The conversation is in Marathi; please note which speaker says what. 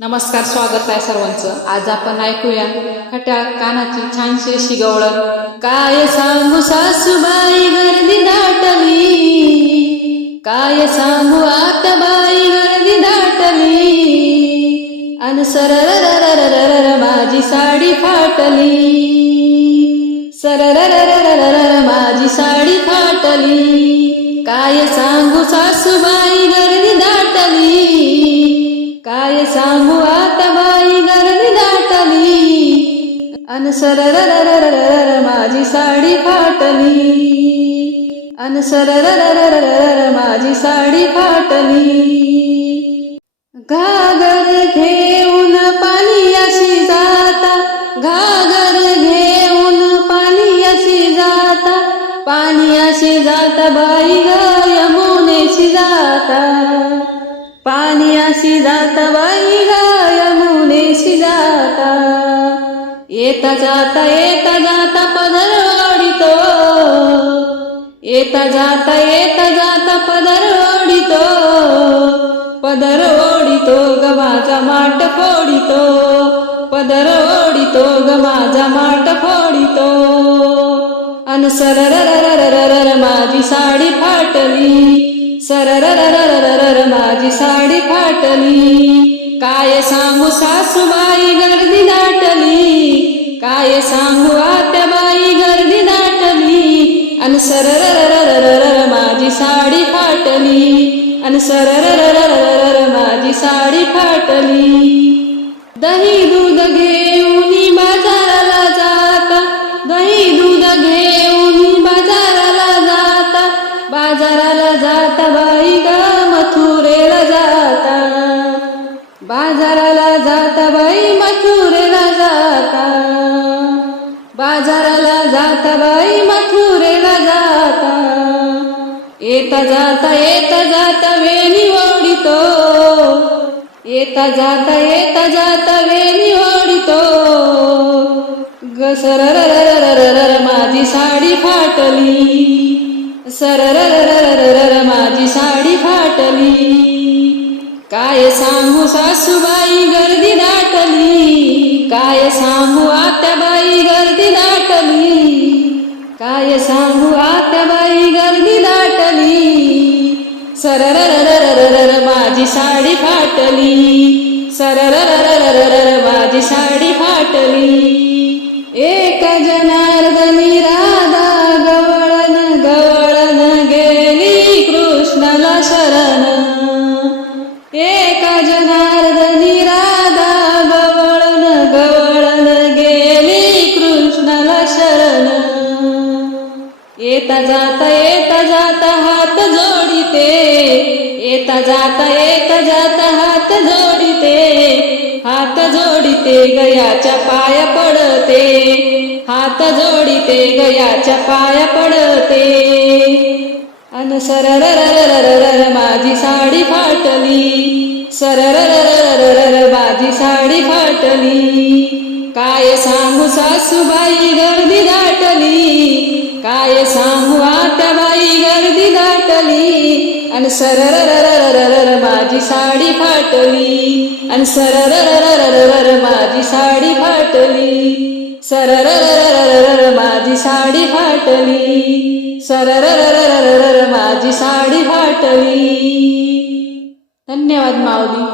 Speaker 1: नमस्कार स्वागत आहे सर्वांचं. आज आपण ऐकूया खट्या कानाची छानशी अशी गवळण. काय सांगू सासूबाई गर्दी दाटली? काय सांगू आता बाई गर्दी दाटली? अन सरर माझी साडी फाटली. सरर माझी साडी फाटली. काय सांगू सासूबाई अनसर माझी साडी फाटली अनसर माझी साडी फाटली घागर घेऊन पाणी अशी जाता घागर घेऊन पाणी अशी जाता पाणी अशी जाता बाई ग यमुनेशी जाता पाणी अशी जाता बाई येता जाता येता जाता पदर ओढितो येता जाता येता जाता पदर ओढितो पदर ओढितो ग माझा माट फोडितो. पदर ओढितो ग माझा माट फोडितो. अन सररररररर माझी साडी फाटली. सरर माझी साडी फाटली. काय सांगू सासूबाई गर्दी दाटली. सांगू आत्याबाई गर्दी दाटली. अन सरर माझी साडी फाटली. अन सरर माझी साडी फाटली. दही दूध बाजाराला जाता बाई मथुरेला जाता. येता जाता येता जाता वेणी ओढितो. येता जाता येता जाता वेणी ओढितो. ग माझी साडी फाटली. सररररररर माझी साडी फाटली. काय सांगू सासूबाई गर्दी दाटली? काय सांगू आत्याबाई गर्दी दाटली? काय सांगू आत्याबाई गर्दी दाटली? सररररररर माझी साडी फाटली. सररररररर माझी साडी फाटली. एक जनार्दनी जनार्दनी राधा गवळन गवळन गेली कृष्णाला शरण येता जाता येता जाता हात जोडिते येता जाता येता जाता हात जोडिते हात जोडिते गयाच्या पाया पडते हात जोडिते गयाच्या पाया पडते अनुसर माझी साडी फाटली सररररररर बाजी साडी फाटली काय सांगू सासूबाई गर्दी दाटली काय सांगू आत्याबाई गर्दी दाटली आणि सररररररर माझी साडी फाटली आणि सररररररर माझी साडी फाटली सररररररर माझी साडी फाटली सररररररर माझी साडी फाटली धन्यवाद माऊली.